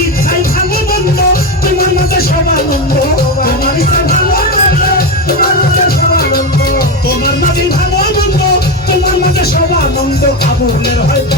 ইচ্ছাই ভালো মন্দ তোমার মাঝে সব আনন্দ তোমার ইচ্ছা ভালো মন্দ তোমার মাঝে সব আনন্দ তোমার মাঝে ভালো মন্দ তোমার মাঝে সব আনন্দ আবুলের হয়তো